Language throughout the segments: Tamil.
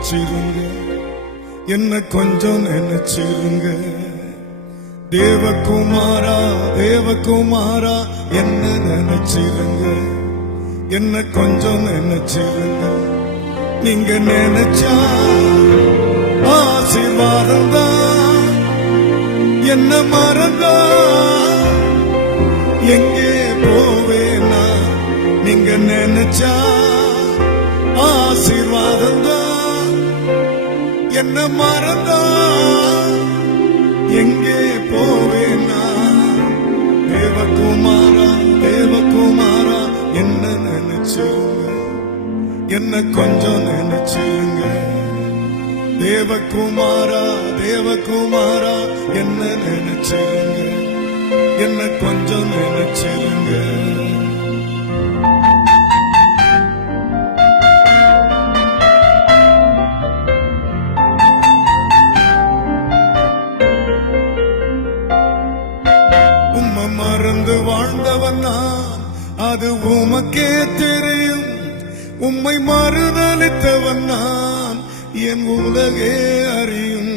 நினைச்சிருங்க, என்ன கொஞ்சம் நினைச்சிருங்க. தேவகுமாரா தேவகுமாரா என்ன நினைச்சிருங்க, என்ன கொஞ்சம் நினைச்சிருங்க. நீங்க நினைச்சா ஆசீர்வாதம் தான், என்ன மறந்தா எங்கே போவேனா. நீங்க நினைச்சா ஆசீர்வாதம் தான், என்ன மறந்தா எங்கே போவேனா. தேவகுமாரா தேவகுமாரா என்ன நினைச்சிருங்க, என்ன கொஞ்சம் நினைச்சிருங்க. தேவகுமாரா தேவகுமாரா என்ன நினைச்சிருங்க, என்ன கொஞ்சம் நினைச்சிருங்க. உம்மை மறந்து வாழ்ந்தவன் நான், அது உமக்கே தெரியும். உம்மை மறுதலித்தவன் நான், என் உலகே அறியும்.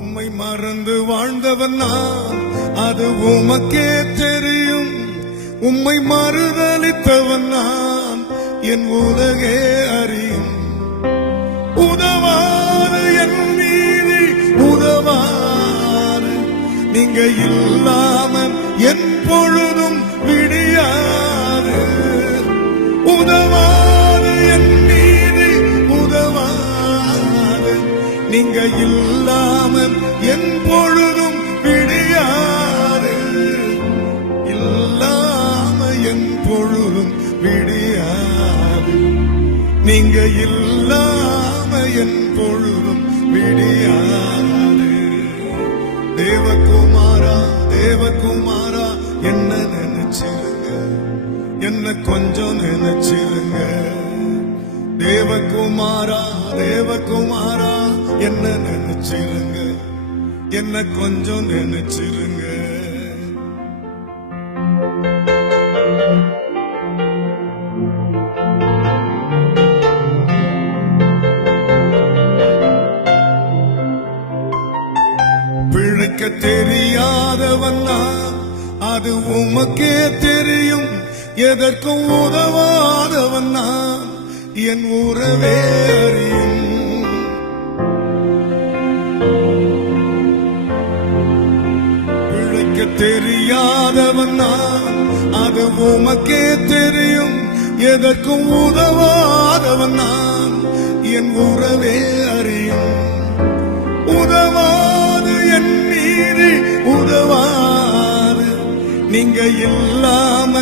உம்மை மறந்து வாழ்ந்தவன் நான், அது உமக்கே தெரியும். உம்மை மறுதலித்தவன் நான், என் உலகே அறியும். உதவாது என் நீதி உதவாது, நீங்க இல்லாமல் என் பொழுதும் விடியாது. உதவாது என் நீதி உதவாது, நீங்க இல்லாமல் என் பொழுதும் விடியாது. இல்லாம என் பொழுதும் விடியாது, நீங்க இல்லாம என் பொழுதும் விடியாது. தேவகுமாரா தேவகுமாரா என்ன நினைச்சிருங்க, என்ன கொஞ்சம் நினைச்சிருங்க. தேவகுமாரா தேவகுமாரா என்ன நினைச்சிருங்க, என்ன கொஞ்சம் நினைச்சிருங்க. பிழைக்க தெரியாதவன் நான், அது உமக்கே தெரியும். எதற்கும் உதவாதவன் நான், என் உறவே அறியும். பிழைக்க தெரியாதவன் நான், அது உமக்கே தெரியும். எதற்கும் உதவாதவன் நான், என் உறவே அறியும். உதவாது என் நீதி உதவாது, நீங்க இல்லாம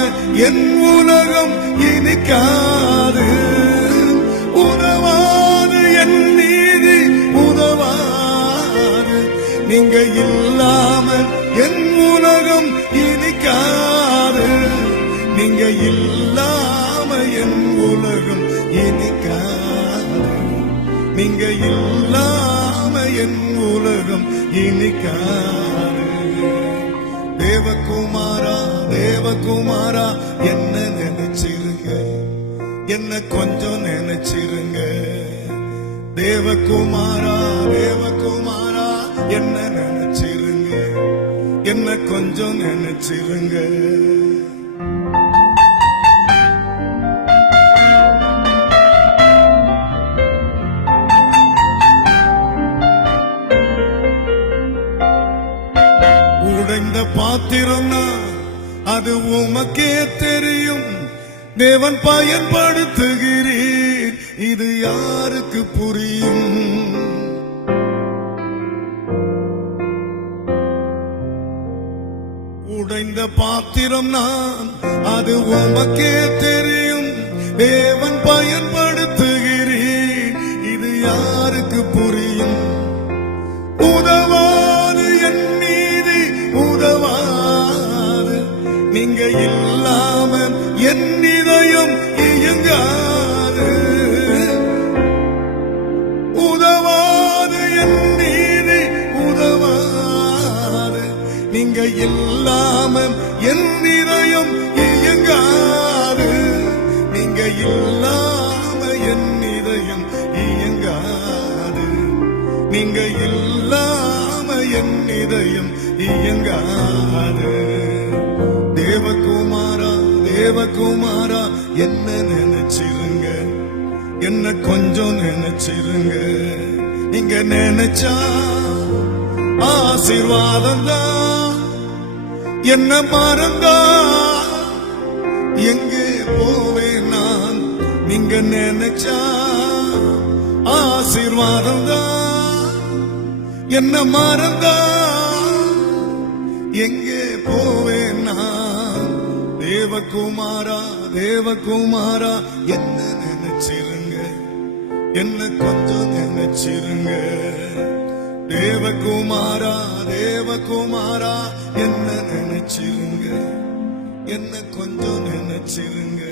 என் உலகம் இனிக்காது. உதவாது என் நீதி உதவாது, நீங்க இல்லாம என் உலகம் இனிக்காது. நீங்க இல்லாம என் உலகம் இனிக்காது, நீங்க இல்லாம என் உலகம் இனிக்காது. தேவகுமாரா தேவகுமாரா என்ன நினைச்சிருங்க, என்ன கொஞ்சம் நினைச்சிருங்க. தேவகுமாரா தேவகுமாரா என்ன நினைச்சிருங்க, என்ன கொஞ்சம் நினைச்சிருங்க. உடைந்த பாத்திரம்னா அது உமக்கே தெரியும். தேவன் பயன்படுத்துகிறீர், இது யாருக்கு புரியும். உடைந்த பாத்திரம் நான், அது உமக்கே தெரியும். தேவன் பயன்படுத்துகிறீர், இது யாருக்கு புரியும். உதவாது என் நீதி உதவாது, நீங்க இல்லாம என் இதயம் இயங்காது. உதவாது என் நீதி உதவாது, நீங்க இல்லாம என் இதயம் இயங்காது. இல்லாம என் இதயம் இயங்காது. நீங்க இல்லாம என் இதயம் இயங்காது. தேவகுமாரா தேவகுமாரா என்ன நினைச்சிருங்க, என்ன கொஞ்சம் நினைச்சிருங்க. நீங்க நினைச்சா ஆசீர்வாதம் தான். என்ன மறந்தா எங்கே போவேன் நான். நீங்க நினைச்சா ஆசீர்வாதம் தான். என்ன மறந்தா எங்கே போவேன் நான். தேவகுமாரா தேவகுமாரா என்ன நினைச்சிருங்க, என்ன கொஞ்சம் நினைச்சிருங்க. தேவகுமாரா தேவகுமாரா என்ன நினைச்சிருங்க, என்ன கொஞ்சம் நினைச்சிருங்க.